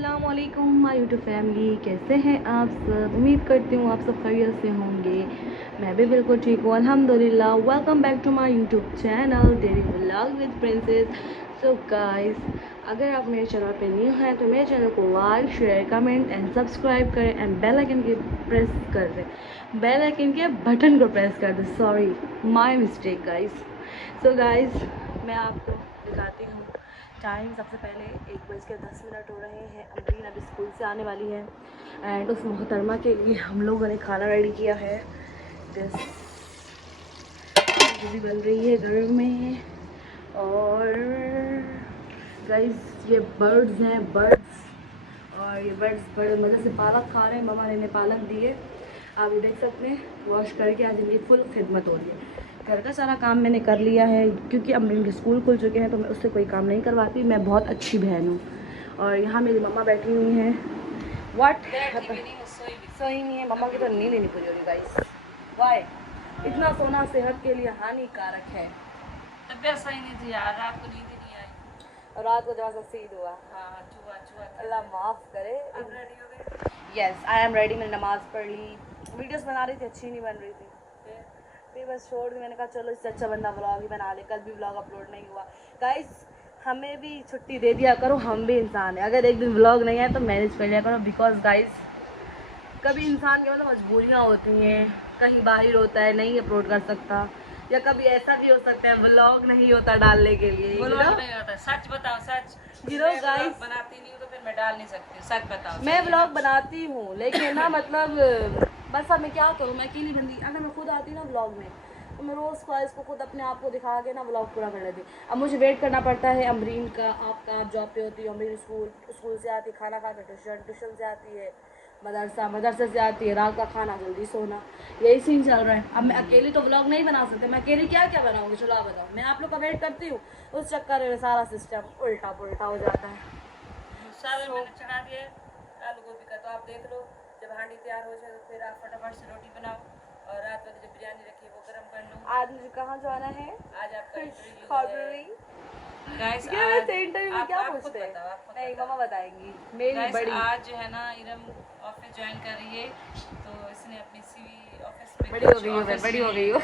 अस्सलाम वालेकुम my YouTube family, कैसे हैं आप सब। उम्मीद करती हूँ आप सब खैरियत से होंगे। मैं भी बिल्कुल ठीक हूँ अल्हम्दुलिल्लाह। Welcome back to my YouTube channel daily vlog with princess. So guys, अगर आप मेरे चैनल पे न्यू हैं तो मेरे चैनल को like share comment and subscribe करें एंड बेल आइकन के प्रेस कर दें, बेल आइकन के बटन को प्रेस कर दें। Sorry, my mistake guys. So guys, मैं आपको दिखाती हूँ टाइम। सबसे पहले 1:10 हो रहे हैं। अमरीन अभी स्कूल से आने वाली है एंड उस मोहतरमा के लिए हम लोगों ने खाना रेडी किया है। दिस भी बन रही है घर में। और गाइस, ये बर्ड्स हैं, बर्ड्स। और ये बर्ड्स बड़े मज़े से पालक खा रहे हैं। मम्मा ने इन्हें पालक दिए, आप ये देख सकते हैं। वॉश करके आज इनकी फुल खिदमत हो रही है। घर का सारा काम मैंने कर लिया है क्योंकि अब इनके स्कूल खुल चुके हैं तो मैं उससे कोई काम नहीं करवाती। मैं बहुत अच्छी बहन हूँ। और यहाँ मेरी मम्मा बैठी हुई हैं। व्हाट सोई नहीं है मम्मा की, तो नींद ही नहीं पूरी हो रही गाइस। वाई इतना सोना सेहत के लिए हानिकारक है। तबियत सही नहीं थी यार, रात को नींद ही नहीं आई। और रात को जब सफीद हुआ, हाँ, चुआ चुआ अल्लाह माफ़ करे। आप रेडी हो गए? Yes, I am ready. मैंने नमाज़ पढ़ ली, वीडियोस बना रही थी, अच्छी नहीं बन रही थी, फिर बस छोड़ दी। मैंने कहा चलो इससे अच्छा बंदा व्लॉग ही बना ले। कल भी व्लॉग अपलोड नहीं हुआ। गाइस, हमें भी छुट्टी दे दिया करो, हम भी इंसान हैं। अगर एक दिन व्लॉग नहीं है तो मैनेज कर लिया करो, बिकॉज गाइस कभी इंसान के मतलब मजबूरियाँ होती हैं, कहीं बाहर होता है नहीं अपलोड कर सकता, या कभी ऐसा भी हो सकता है व्लॉग नहीं होता डालने के लिए। व्लॉग नहीं होता। सच बताओ, सच। गाइस बनाती नहीं हूँ तो फिर मैं डाल नहीं सकती। सच बताओ। मैं व्लॉग बनाती हूँ लेकिन ना मतलब बस अब मैं क्या करूँ, मैं अकेली बंदी। अगर मैं खुद आती ना व्लॉग में तो मैं रोज़ ख्वाहिश को खुद अपने आप को दिखा के ना व्लॉग पूरा कर लेती। अब मुझे वेट करना पड़ता है अमरीन का, आपका। आप जॉब पे होती हो, अमरीन स्कूल से आती है, खाना खा के ट्यूशन से आती है, मदरसे से आती है, रात का खाना, जल्दी सोना, यही सीन चल रहा है। अब मैं अकेली तो व्लॉग नहीं बना सकते। मैं अकेली क्या क्या बनाऊँगी, चलो आप बताओ। मैं आप लोग का वेट करती हूँ, उस चक्कर में सारा सिस्टम उल्टा पुल्टा हो जाता है। सारे मैंने चढ़ा दिए आलू गोभी का, तो आप देख लो। जब हांडी तैयार हो जाए तो फिर आप फटाफट से रोटी बनाओ और रात वाली जो बिरयानी रखी है वो गर्म कर लो। आज मुझे कहाँ जाना है? आज आपका इंटरव्यू गाइस। इंटरव्यू में क्या पूछते हैं? नहीं, मम्मा बताएंगी। मेरी बड़ी आज जो है ना, इरम ऑफिस ज्वाइन कर रही है, तो इसने अपनी सीवी ऑफिस में बड़ी हो गई हो, मैं बड़ी हो गई हो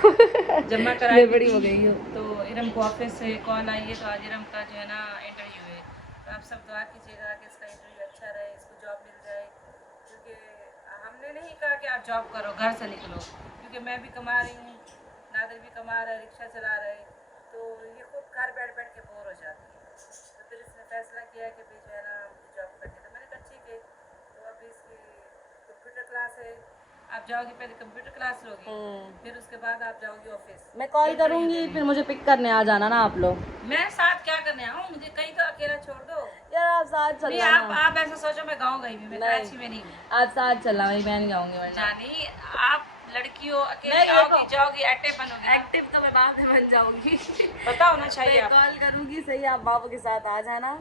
जमा कराई, बड़ी हो गई हो। तो इरम को ऑफिस से कॉल आई है, तो आज इरम का जो है ना इंटरव्यू है। तो आप सब दुआ कीजिएगा कि इसका इंटरव्यू अच्छा रहे, इसको जॉब मिल जाए। क्योंकि हमने नहीं कहा कि आप जॉब करो, घर से निकलो, क्योंकि मैं भी कमा रही हूँ, नादिर भी कमा रहा है, रिक्शा चला रहे, तो ये खुद घर बैठ बैठ के बोर हो जाती है। तो फिर इसने फैसला किया कि भाई जो है ना जॉब करनी। तो मैंने कहा ठीक है। तो अभी इसकी कंप्यूटर क्लास है, आप जाओगी, पहले कंप्यूटर क्लास लोगी, फिर उसके बाद आप जाओगी ऑफिस। मैं कॉल करूंगी, फिर मुझे पिक करने आ जाना ना आप लोग। मैं साथ क्या करने आऊँ, मुझे कहीं तो अकेला छोड़ दो यार आप साथ चल नहीं। आप ऐसा सोचो मैं गाँव गई भी, मैं कराची में नहीं हूँ। आप साथ चलना, मैं नहीं जाऊंगी। जानी, आप लड़की हो, अकेले आओगी जाओगी, एक्टिव बनोगी। एक्टिव तो मैं बाद में बन जाऊंगी पता होना चाहिए। मैं कॉल करूंगी, सही। आप बाबू के साथ आ जाना,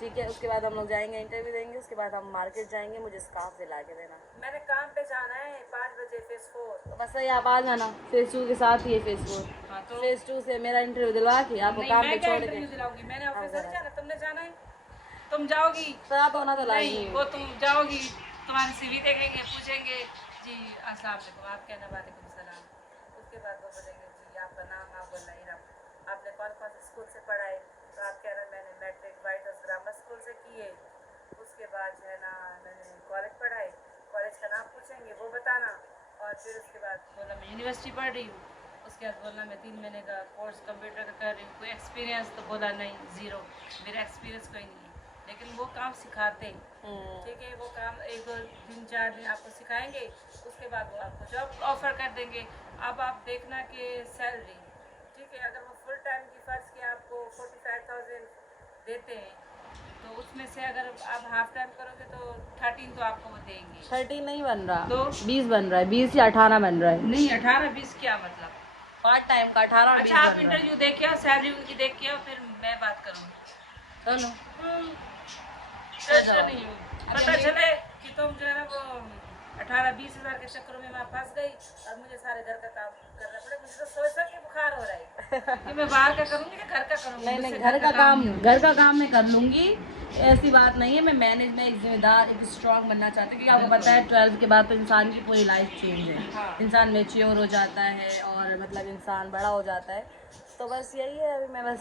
ठीक है। उसके बाद हम लोग जाएंगे, इंटरव्यू देंगे, उसके बाद हम मार्केट जाएंगे, मुझे स्कार्फ दिला के देना। मैंने काम पे जाना है 5 बजे फेस 4। तो बस सही, आप आ जाना फेस 2 के साथ ही है फेस 4। हाँ, तो फेस 2 से मेरा इंटरव्यू दिलवा के आपको काम पे छोड़ के दिलाऊंगी। मैंने ऑफिस नहीं जाना, तुमने जाना है, तुम जाओगी। साथ होना तो नहीं, लाइए। वो तुम जाओगी, तुम्हारी सीवी देखेंगे, पूछेंगे जी अस्सलाम वालेकुम, आप कहना वालेकुम सलाम। उसके बाद वो बोलेंगे जी आपका नाम, आप बोलना इरम, आपने कौन कौन से स्कूल से पढ़ा है, तो आप कह रहे मैंने matric white house grammar school से की है। उसके बाद जो है ना मैंने कॉलेज पढ़ा है, कॉलेज का नाम पूछेंगे, वो बताना। और फिर उसके बाद बोला मैं यूनिवर्सिटी पढ़ रही हूँ। उसके बाद बोलना मैं 3 महीने का कोर्स कंप्यूटर का कर रही हूँ। कोई एक्सपीरियंस, तो बोला नहीं, ज़ीरो, मेरा एक्सपीरियंस कोई नहीं है। लेकिन वो काम सिखाते हैं, ठीक है। वो काम 1-2-3-4 दिन आपको सिखाएंगे, उसके बाद वो आपको जॉब ऑफर कर देंगे। अब आप देखना कि सैलरी, ठीक है, अगर वो फुल टाइम की फ़र्ज के आपको 45,000 देते हैं, तो उसमें से अगर आप हाफ टाइम करोगे तो 13 तो आपको वो देंगे। 13 नहीं बन रहा, तो 20 बन रहा है, 20 या 18 बन रहा है। नहीं, 18-20 क्या मतलब, पार्ट टाइम का 18 और 20 अच्छा। आप बन रहा है। इंटरव्यू देख के आओ, सैलरी उनकी देख के आओ, फिर मैं बात करूँगी। दोनों नहीं हूँ, पता चले कि तुम जो है ना वो 18-20 हज़ार के चक्करों में मैं फंस गई और मुझे सारे घर का काम करना पड़े। मुझे तो सोच के बुखार हो रहा है कि मैं बाहर का करूँगी कि घर का करूँगी। नहीं, घर का काम मैं कर लूंगी, ऐसी बात नहीं है, मैं मैनेज में एक जिम्मेदार एक स्ट्रॉन्ग बनना चाहती हूँ, क्योंकि आपको पता है 12th के बाद तो इंसान की पूरी लाइफ चेंज है। हाँ। इंसान मेच्योर हो जाता है और मतलब इंसान बड़ा हो जाता है। तो बस यही है, अभी मैं बस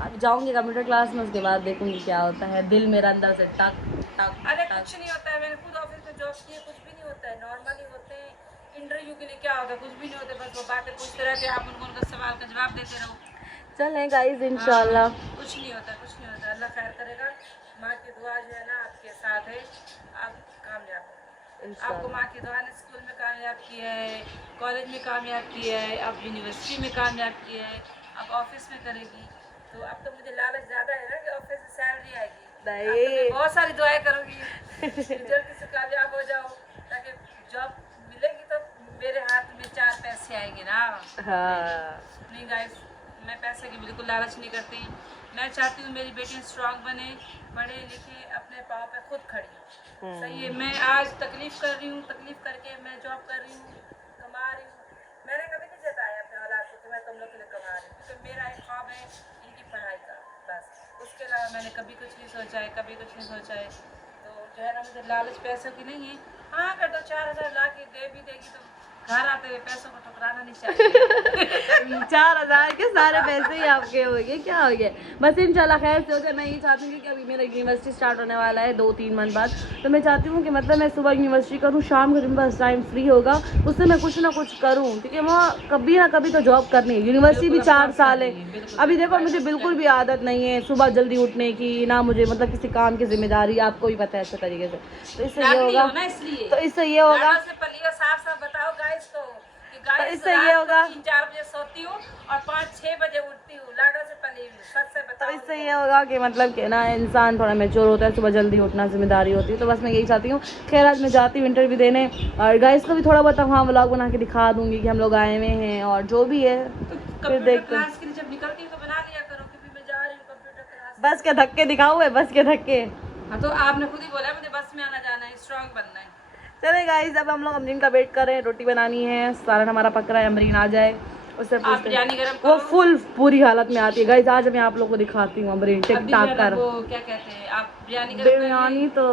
अब जाऊँगी कंप्यूटर क्लास में, उसके बाद देखूँगी क्या होता है। दिल मेरा अंदर से टक टक अरे टक। कुछ नहीं होता है, मैंने खुद ऑफिस में जॉब की है, कुछ भी नहीं होता है, नॉर्मल ही होते हैं। इंटरव्यू के लिए क्या होता है, कुछ भी नहीं होता है, बस वो बातें पूछते रहते हैं, आप उनको उनका सवाल का जवाब देते रहो। चलें गाइस इंशाल्लाह। कुछ नहीं होता, कुछ नहीं होता, अल्लाह खैर करेगा। माँ की दुआ जो है ना आपके साथ है, आप कामयाब हो। आपको माँ की दुआ ने स्कूल में कामयाब किया है, कॉलेज में कामयाब किया है, अब यूनिवर्सिटी में कामयाब किया है, अब ऑफिस में करेगी। तो अब तो मुझे लालच ज़्यादा है ना कि ऑफिस से सैलरी आएगी। अब तो मैं बहुत सारी दुआएं करूँगी जल्दी से कामयाब हो जाओ, ताकि जॉब मिलेगी तो मेरे हाथ में 4 पैसे आएंगे ना। हाँ। नहीं गाइस, मैं पैसे की बिल्कुल लालच नहीं करती। मैं चाहती हूँ मेरी बेटी स्ट्रांग बने, पढ़े लिखे, अपने पाँव पे खुद खड़ी हो। सही है, मैं आज तकलीफ कर रही हूँ, तकलीफ करके मैं जॉब कर रही हूँ, कमा रही हूँ। मैंने कभी नहीं जताया अपने औलाद को कि मैं तुम लोग के लिए कमा रही हूँ, क्योंकि मेरा एक ख्वाब है इनकी पढ़ाई का, बस। उसके अलावा मैंने कभी कुछ नहीं सोचा है, कभी कुछ नहीं सोचा है। तो जो है ना, मुझे लालच पैसों की नहीं है। हाँ, अगर 2-4 हज़ार ला के दे भी देगी तो घर आते हुए पैसों को ठुकराना नहीं चाहिए। 4,000 के सारे पैसे ही आपके हो गए, क्या हो गया। बस इंशाल्लाह खैर से हो जाए। मैं ये चाहती हूँ कि अभी मेरा यूनिवर्सिटी स्टार्ट होने वाला है 2-3 मंथ बाद, तो मैं चाहती हूँ कि मतलब मैं सुबह यूनिवर्सिटी करूँ, शाम को जब बस टाइम फ्री होगा उससे मैं कुछ ना कुछ करूँ, क्योंकि वहाँ कभी ना कभी तो जॉब करनी है। यूनिवर्सिटी भी 4 साल है। अभी देखो मुझे बिल्कुल भी आदत नहीं है सुबह जल्दी उठने की, ना मुझे मतलब किसी काम की जिम्मेदारी, आपको भी पता है अच्छे तरीके से। तो इससे ये होगा, तो इससे ये होगा, साफ बताओ गाइस को कि तो गाइस इससे ये होगा, 3-4 बजे सोती हूँ और 5-6 बजे उठती हूँ, लाडो से पली हुई, सच से तो बताओ। इससे ये होगा कि मतलब कि ना इंसान थोड़ा मैच्योर होता है, सुबह जल्दी उठना जिम्मेदारी होती है। तो बस मैं यही चाहती हूँ। खैर आज मैं जाती हूँ इंटरव्यू देने, और गाइस को भी थोड़ा बहुत वहाँ व्लॉग बना के दिखा दूंगी कि हम लोग आए हुए हैं और जो भी है। तो फिर कंप्यूटर देखते हैं। क्लास के लिए जब निकलती हूँ तो बना लिया करो कि मैं जा रही हूँ कंप्यूटर क्लास। बस के धक्के दिखाओ है, बस के धक्के। हाँ, तो आपने खुद ही बोला मुझे बस में आना जाना है, स्ट्रांग बनना है। चले गाइस, अब हम लोग अमरीन का वेट कर रहे हैं, रोटी बनानी है, सालन हमारा पक रहा है, अमरीन आ जाए उससे आप पूछते बिरयानी हैं। गरम वो करो। फुल पूरी हालत में आती है गाइस। आज मैं आप लोग को दिखाती हूँ अमरीन टिक अभी टाक जरा कर। वो क्या कहते हैं, आप बिरयानी गरम कर बिरयानी लें। तो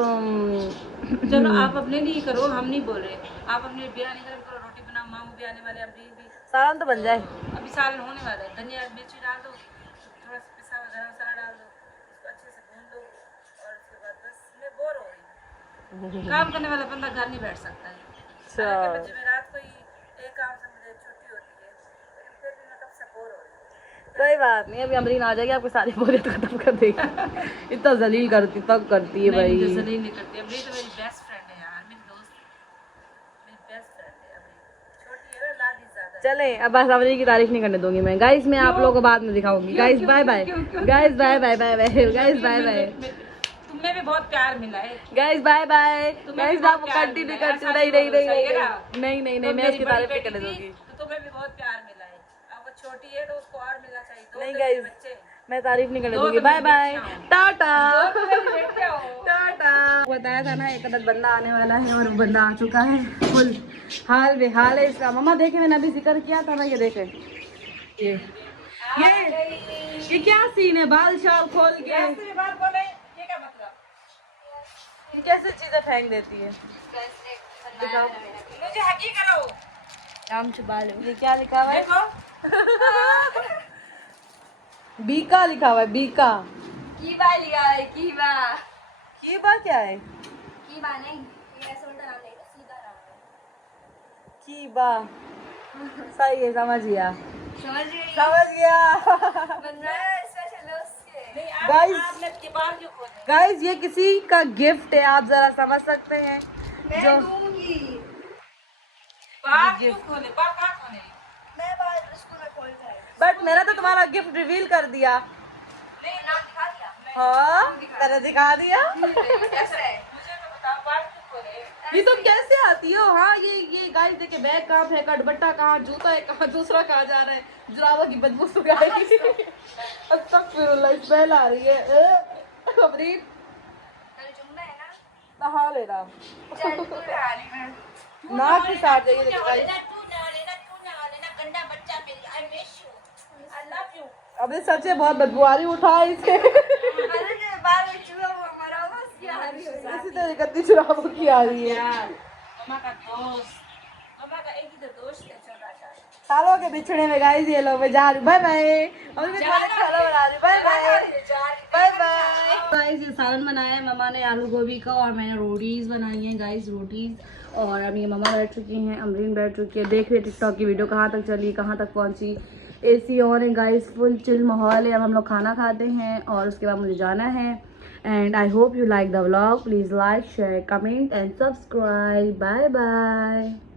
चलो आप अपने लिए करो, हम नहीं बोल रहे। आप अपनी बिरयानी गरम करो, रोटी बनाओ, मामू भी आने वाले, अमरीन भी। सालन तो बन जाए। अभी सालन होने वाला है, धनिया मिर्ची डाल दो, थोड़ा सा पिसा हुआ गरम मसाला डाल दो, उसको अच्छे से भून लो, और उसके बाद बस मैं बोर हो रही हूँ। काम करने वाला बंदा घर नहीं बैठ सकता है। हालांकि मैं जुमेरात को ही एक काम से मुझे छुट्टी होती है, लेकिन फिर भी मैं कब से बोर हो रही हूँ। कोई बात नहीं, अभी अमरीन आ जाएगी, आपकी सारी बोरियत खत्म कर देगी। इतना जलील करती तब करती है भाई। मुझे जलील नहीं करती। अमरीन तो मेरी बेस्ट फ्रेंड है यार, मेरी दोस्त है, मेरी बेस्ट फ्रेंड है अमरीन। छोटी है ना, लाडी ज्यादा है। चले अब बस अमरीन की तारीफ नहीं करने दूंगी मैं। गाइस मैं आप लोगों को बाद में दिखाऊंगी। Guys bye bye, guys bye bye bye bye, guys bye bye. तुम्हें भी बहुत प्यार मिला है। Guys bye bye. तुम्हें भी गाइस बहुत आपको प्यार कंटिन्यू मिला है, करती ऐसा नहीं नहीं नहीं बोलो, नहीं सही है ना? नहीं नहीं नहीं, तुम मैं मेरी इसकी बड़ी तारीफ नहीं बेटी करने थी, दूंगी। तो तुम्हें भी बहुत प्यार मिला है। अब वो छोटी है तो उसको और मिलना चाहिए। दो नहीं तो गाइस मेरे बच्चे हैं। मैं तारीफ नहीं करने दो दूंगी। तो बाय मेरी बाय, बेटियां हो। टाटा दो तो मेरी बेटियां हो। टाटा। बताया था ना एक अदद बंदा आने वाला है, और वो बंदा आ चुका है। फुल हाल बेहाल है इसका। मम्मा देखे, मैंने अभी जिक्र किया था ना, ये देखे ये ये क्या सीन है, बाल शाल खोल के रास्ते में बात बोले, ये क्या मतलब? ये कैसे चीजें फेंक देती है। दिखाओ, मुझे हकी करो। नाम छुपा लो। ये क्या लिखा हुआ है? देखो बीका लिखा हुआ है, बीका। कीबा लिखा है, कीबा। कीबा क्या है? कीबा नहीं, ये ऐसे उल्टा नाम नहीं था, सीधा नाम है। कीबा सही है, समझ गया समझ गई? समझ गया। बंदा स्पेशल है उसके। नहीं, Guys, आपने किबार क्यों खोले? गाइस ये किसी का गिफ्ट है, आप जरा समझ सकते हैं। मैं जो दूंगी। बाहर क्यों खोले? बाहर कहाँ खोले? मैं बाहर स्कूल में खोल कर आई। बट मैंने तो तुम्हारा गिफ्ट रिवील कर दिया। नहीं, नाम दिखा दिया? हाँ मैंने दिखा दिया। कैसे है? मुझे तो बताओ, बाहर क्यों खोले? ये तुम कैसे आती हो? हाँ ये गाइस देखे, बैग कहाँ फेंका, दुपट्टा कहाँ, जूता है कहाँ, दूसरा कहाँ जा रहा है, जुराबा की बदबू सुखाएगी। अस्तगफिरुल्लाह, स्मेल आ रही है। अमरीन कल जुम्मा है ना? नहा लेना, चल तू नहा लेना। नाक के साथ जाइए। तू नहा लेना, गंदा बच्चा मेरी। I miss you. I love you. अबे सच है, बहुत बदबू आ रही, उठा इसे। अरे बाल में चूहा इसी तरह गद्दी चुराबों की आ रही है। मम्मा का दोस्त, मम्मा का एक ही तो दोस्त है छोटा सा। सालों के बिछड़े में गाइस ये लो मैं जा रही, बाय बाय। और मैं खाना बना रही, bye bye bye bye. Guys ये सालन बनाया है मम्मा ने आलू गोभी का, और मैंने रोटीज बनाई हैं गाइस, रोटीज। और अभी मम्मा बैठ चुकी हैं, अमरीन बैठ चुकी है, देख रहे टिकटॉक की वीडियो कहाँ तक चली, कहाँ तक पहुँची। AC ऑन है गाइस, फुल चिल माहौल है। अब हम लोग खाना खाते हैं और उसके बाद मुझे जाना है। And I hope you like the vlog. Please like, share, comment and subscribe. Bye bye.